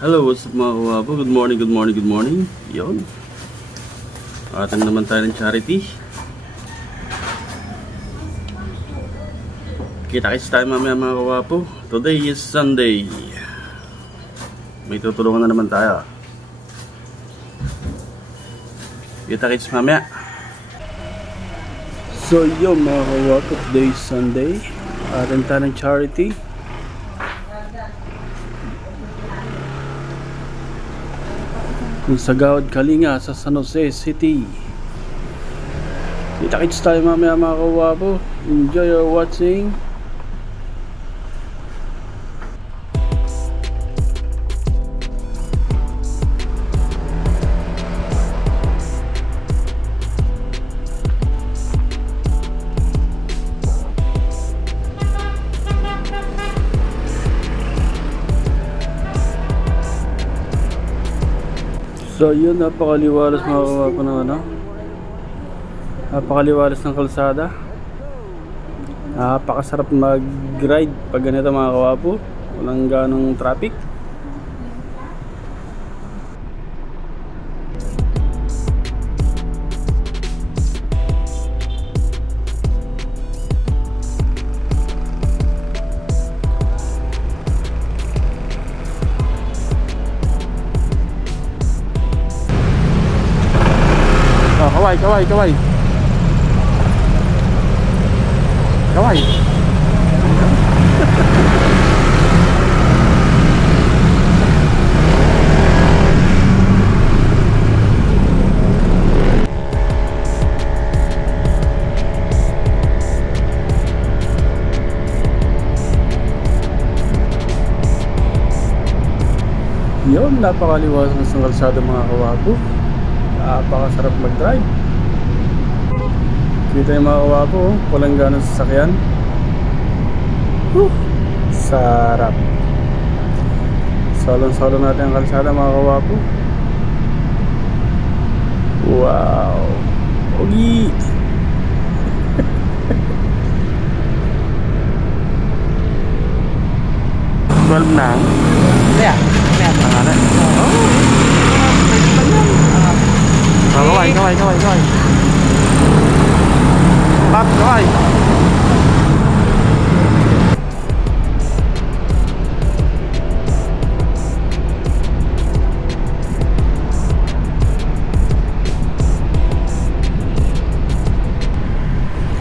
Hello, what's up mga kawapo? Good morning, good morning, good morning. Yun. Atin naman tayo ng charity. Kita-kits tayo mamaya mga kawapo. Today is Sunday. May tutulungan na naman tayo. Kita-kits mamaya. So yun mga kawapo, today is Sunday. Atin tayo ng charity. Sa Gawad Kalinga sa San Jose City. Kita-kits tayo mamaya mga kawapo. Enjoy your watching. So yun, napakaliwalas mga kawapo ng ano. Napakaliwalas ng kalsada. Napakasarap mag-ride pag ganito mga kawapo. Walang ganong traffic. Kaway, kaway, kaway. Kaway. Yun, napakaliwas ng kalsada mga kawapo. Napakasarap mag-drive. Kita yung mga kawapo, walang ganang sasakyan. Sarap. Solong-solo natin ang kalsada mga kawapo. Wow. Pogi. Balb na. Kaya, Pangalan. Kaway, kaway, kaway, kaway. Pat, kaway.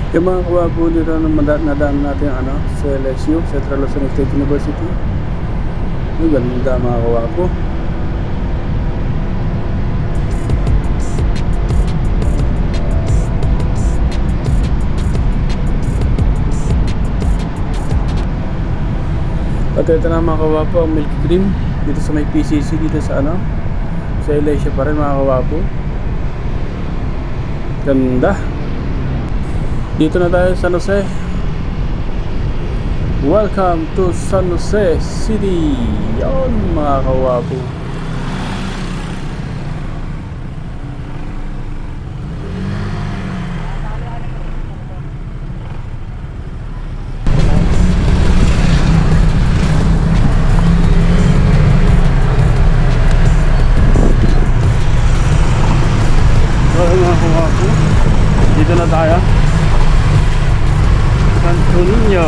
Yung mga kawapo dito na nadaan natin ano, sa LSU, Central Luzon State University. Yung ganda mga kawapo. At ito na mga kawapo ang milk cream dito sa may PCC dito sa ano, sa LSU pa rin mga kawapo. Ganda. Dito na tayo sa San Jose. Welcome to San Jose City. Yon mga kawapo. Dito na tayo Santo Niño.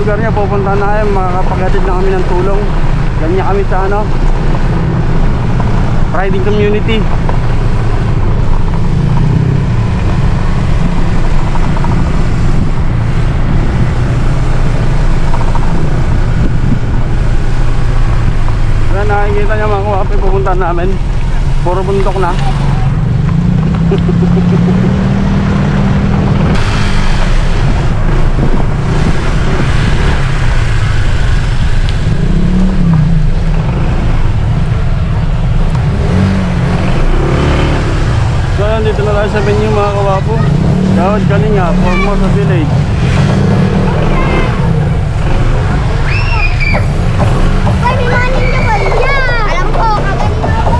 lugar niya, pupunta na kayo, makakapaghatid na kami ng tulong. Ganyan kami sa ano, riding community. Yan, nakikita niyo mga kawapi, pupunta namin. Puro bundok na. So yan, dito na tayo sa venue mga kawapo. Gawad Kalinga, Formosa Village. Ay, may maning na ba niya? Alam ko, kaganina ako.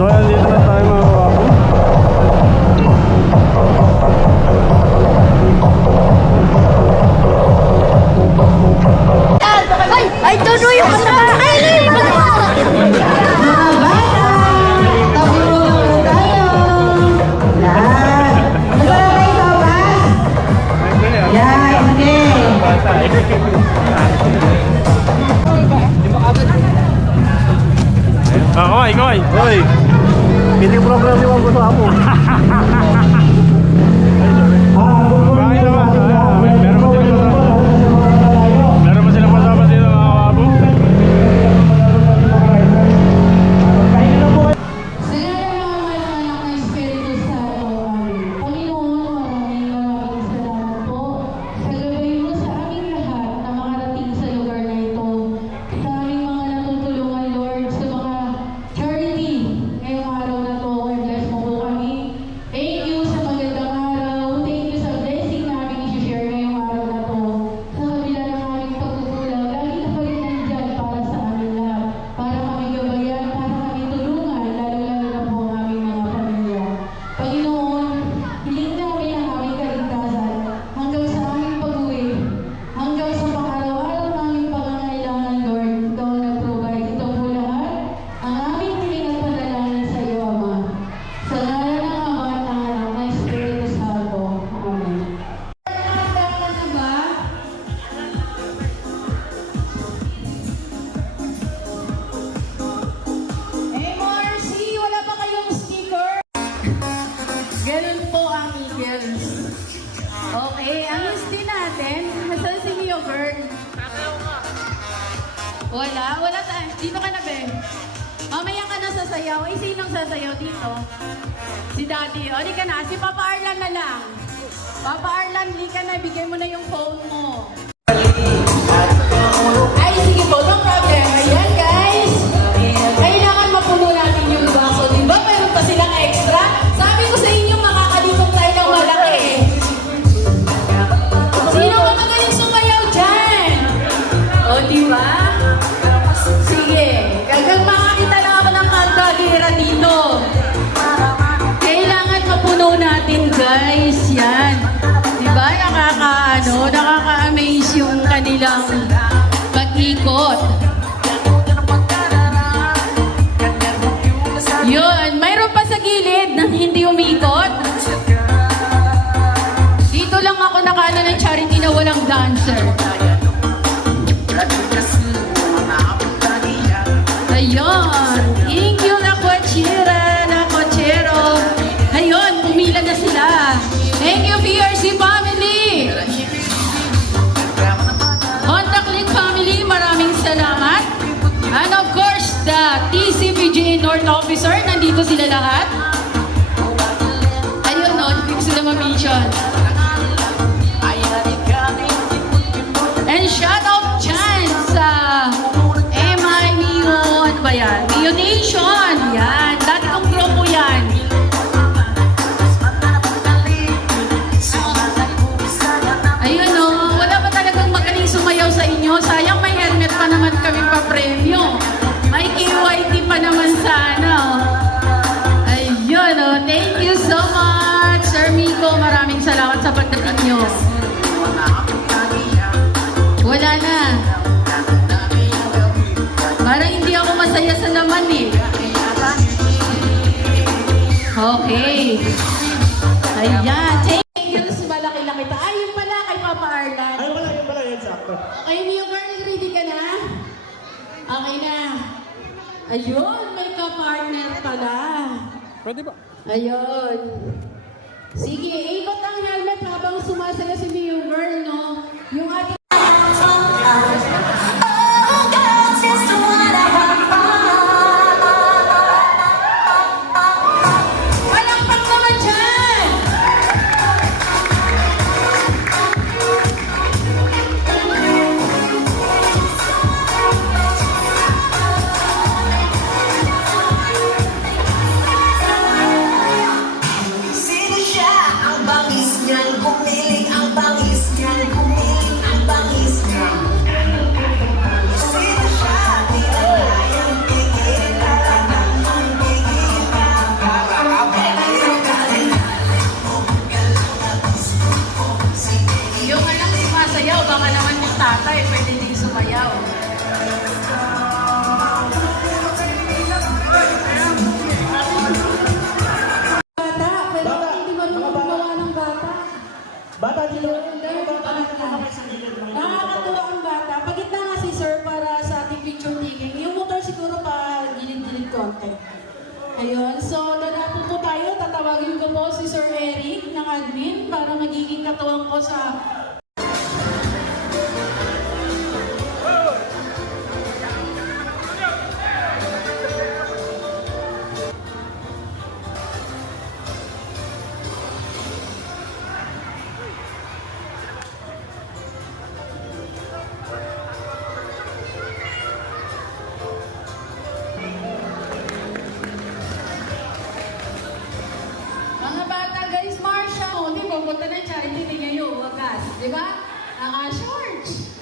So yan, dito na tayo mga kawapo. Ay, tuloy yung kasama. Ay, Koy, koy, koy. Hindi program yung ang gusto ako. Bakit naman? Meron ba silang pasama dito mga kawapo? Okay, ang history natin, nasaan si Mio Bird? Wala tayo. Dito ka na, Ben. Mamaya ka na sasayaw. Eh, sinong sasayaw dito? Si Daddy. O, di ka na. Si Papa Arlan na lang. Papa Arlan, di ka na. Bigay mo na yung phone mo. Ay, sige po. No problem. Ayan, guys. Kailangan mapuno natin yung baso. Diba? Meron pa silang extra. Sabi ko sa inyo, makakalimutan tayo ng malaki eh. Sino ba magaling sumayaw dyan? O, diba? Sige. Hanggang makakita lang ako ng kanta-gira dito. Kailangan mapuno natin, guys. Yan. Diba? Nakaka-amaze yung kanilang pag-ikot. Yun. Mayroon pa sa gilid na hindi umikot. Dito lang ako nakaano ng charity na walang dancer. Ayun. Thank you na kochero. Ayun, pumila na sila. Thank you, PRC family. Honda Click family, maraming salamat. And of course, the TCPJ North Officer, nandito sila lahat. Ayun, no, hindi ko sila ma-mention. And shout out dyan sa MI Mio, ano ba yan? Mio Nation, yan. Dati kong grupo yan. Ayun no, wala ba talagang magaling sumayaw sa inyo? Sayang may helmet pa naman kami pa-premyo. May KYT pa naman sana. Ayun no, thank you so much, Sir Miko. maraming salamat sa pagdating nyo. Wala na. Parang hindi ako masaya sa laman eh. Okay. Ayan. Thank you. Malaki-laki ta. Ay, yun pala kay Papa Arlan. Ay, wala yan, sakto. Okay, Mio Girl, ready ka na? Okay na. Ayun, may ka-partner pala. Pwede ba? Ayun. Sige, ikot ang helmet habang sumasaya si Mio Girl, no? Yung ating... Palakpak naman dyan! Sino siya? Ang bangis niyan, kumiling ang bangis niyan, kumiling ang bangis niyan. Sino siya? Di na kayang pigil, talagang pigil ka. Yung anak sumasayaw, baka naman yung tatay, pwede din sumayaw. Bata, pero hindi marunong gumawa ng bata. Bata, dito. Nakakatuwa ang bata. Pagitna nga si sir para sa ating picture taking. Yung motor siguro pa gilid-gilid konti. Ayun. So, dadapo po tayo. Tatawagin ko po si Sir Eric ng admin para magiging katuwang ko sa... Mga bata, guys, Marsha, o, di ba, punta ng charity niya yung wagas, di ba? Naka-shorts.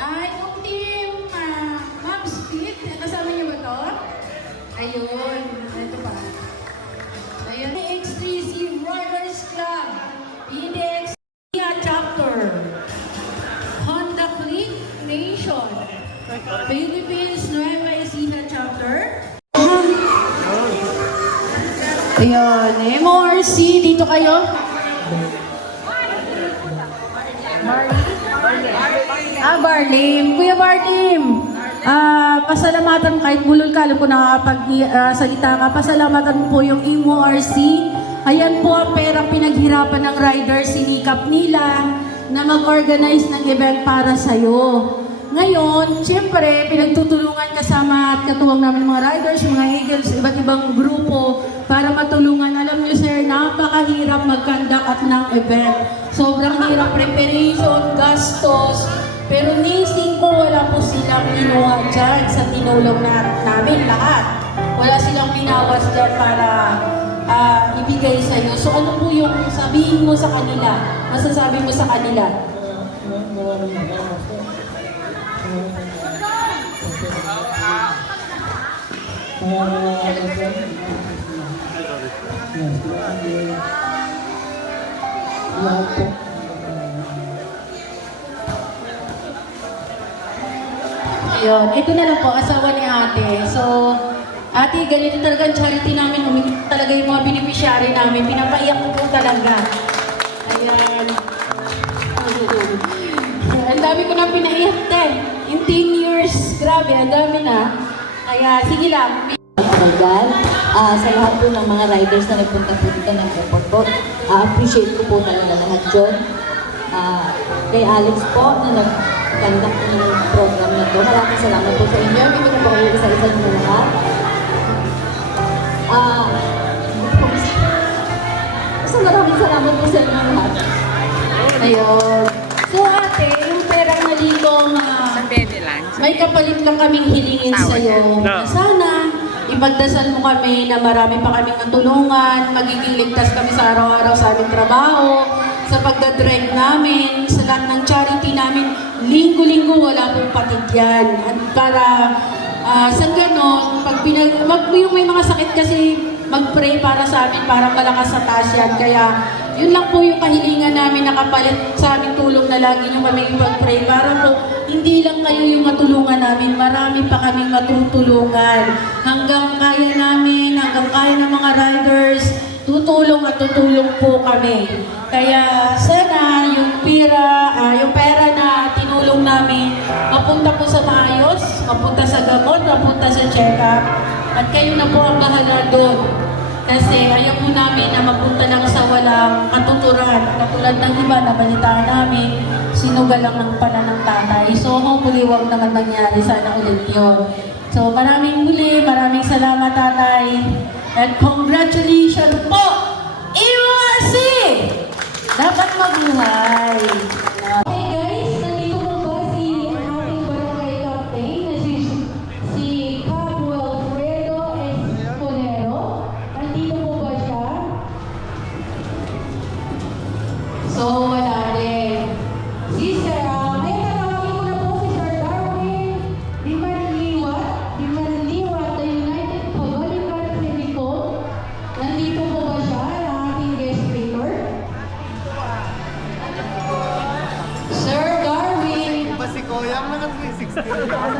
Ay, yung team, Ma'am Speed, kasama niyo ba to? Ayun, ito pa. Ayun, Exclusive Riders Club, PDX Chapter, Honda Click Nation, Philippines Nueva Ecija Chapter. Ayun, MORC, dito kayo. Barlim. Kuya Barlim, pasalamatan kahit bulol ka, alam ko nakapag-salita ka, pasalamatan mo po yung MORC. Ayan po ang perang pinaghirapan ng riders, sinikap nila na mag-organize ng event para sa'yo. Ngayon, siyempre, pinagtutulungan kasama at katuwang namin mga riders, mga Eagles, iba't ibang grupo para matulungan. Alam niyo sir, napakahirap mag-conduct ng event. Sobrang hirap, preparation, gastos. Pero nising ko, wala po silang kinuha dyan sa tinulong namin lahat. Wala silang binawas dyan para ibigay sa'yo. So ano po yung sabihin mo sa kanila? Masasabi mo sa kanila? Ayun, ito na lang po, asawa ni ate. So, ate, ganito talaga ang charity namin. Umikip talaga yung mga beneficiary namin. Pinapaiyak ko po talaga. Ayan. Ang dami ko na pinaiyak, 10. In 10 years, grabe, ang dami na. Kaya, sige lang. Dahil sa lahat po ng mga riders na nagpunta po dito ng airport po, appreciate ko po talaga lahat yun. Kay Alex po na nagkandak po ng program na to. Maraming salamat po sa inyo. Hindi ko na po kayo isa-isa nyo lahat. So maraming salamat po sa inyo lahat. Ayun. So ate, yung perang naligong may kapalit lang kaming hilingin sa'yo. Sana, ipagdasal mo kami na marami pa kaming matulungan, magiging ligtas kami sa araw-araw sa aming trabaho, sa pagdadrive namin, sa lahat ng charity namin. Linggo-linggo wala pong patid yan. At para Sa ganon, pag yung may mga sakit kasi mag-pray para sa amin, para malakas sa taas yan. Kaya yun lang po yung kahilingan namin nakapalit sa aming tulong na lagi nyo kami pag-pray. Para po, hindi lang kayo yung matulungan namin, marami pa kaming matutulungan. Hanggang kaya namin, hanggang kaya ng mga riders, tutulong at tutulong po kami. Kaya sana yung pera na tinulong namin, mapunta po sa maayos, mapunta sa gamot, mapunta sa check-up, at kayo na po ang bahala doon. Kasi ayaw po namin na mapunta lang sa walang katuturan. Katulad ng iba na balitaan namin, sinugal lang ng pala ng tatay. So hopefully wag naman mangyari, sana ulit yun. So maraming maraming salamat tatay. And congratulations po! EURC! Dapat mabuhay! Okay guys, nandito po ba si ating barangay captain na si Cabo Alfredo Escolero? Nandito po ba siya? So wala rin. Si Sir, may tatawagin ko na po si Sir Darwin Dimanliwat, the United Pagalitan Silicon. Nandito po ba siya, ang ating guest speaker? Sir Darwin! Ba si Koyang mga 360?